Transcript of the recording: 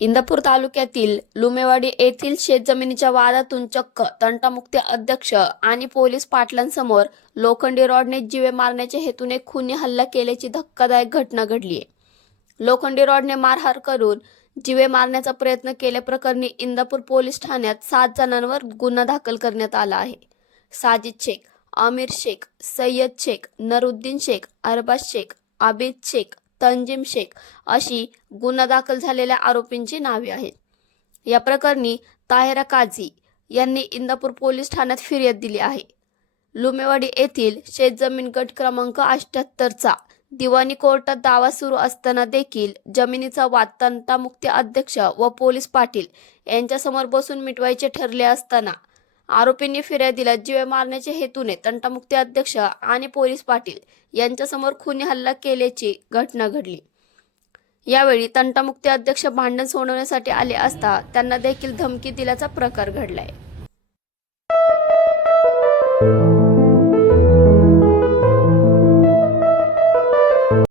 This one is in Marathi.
इंदापूर तालुक्यातील लुमेवाडी येथील शेतजमिनीच्या वादातून चक्क तंटामुक्ती अध्यक्ष आणि पोलीस पाटलांसमोर लोखंडी रॉडने जिवे मारण्याच्या हेतूने खुनी हल्ला केल्याची धक्कादायक घटना घडली आहे लोखंडी रॉडने मारहार करून जिवे मारण्याचा प्रयत्न केल्याप्रकरणी इंदापूर पोलीस ठाण्यात सात जणांवर गुन्हा दाखल करण्यात आला आहे. साजिद शेख आमिर शेख सय्यद शेख नरुद्दीन शेख अरबाज शेख आबिद शेख तंजीम शेख अशी गुन्हा दाखल झालेल्या आरोपींची नावे आहेत. या प्रकरणी ताहेरा काझी यांनी इंदापूर पोलीस ठाण्यात फिर्याद दिली आहे. लुमेवाडी येथील शेतजमीन गट क्रमांक अठ्याहत्तरचा दिवाणी कोर्टात दावा सुरू असताना देखील जमिनीचा वाद तंटामुक्ती अध्यक्ष व पोलीस पाटील यांच्यासमोर बसून मिटवायचे ठरले असताना आरोपींनी फिर्यादीला जीवे मारण्याच्या हेतूने तंटामुक्ती अध्यक्ष आणि पोलीस पाटील यांच्यासमोर खुनी हल्ला केल्याची घटना घडली. यावेळी तंटामुक्ती अध्यक्ष भांडण सोडवण्यासाठी आले असता त्यांना देखील धमकी दिल्याचा प्रकार घडलाय.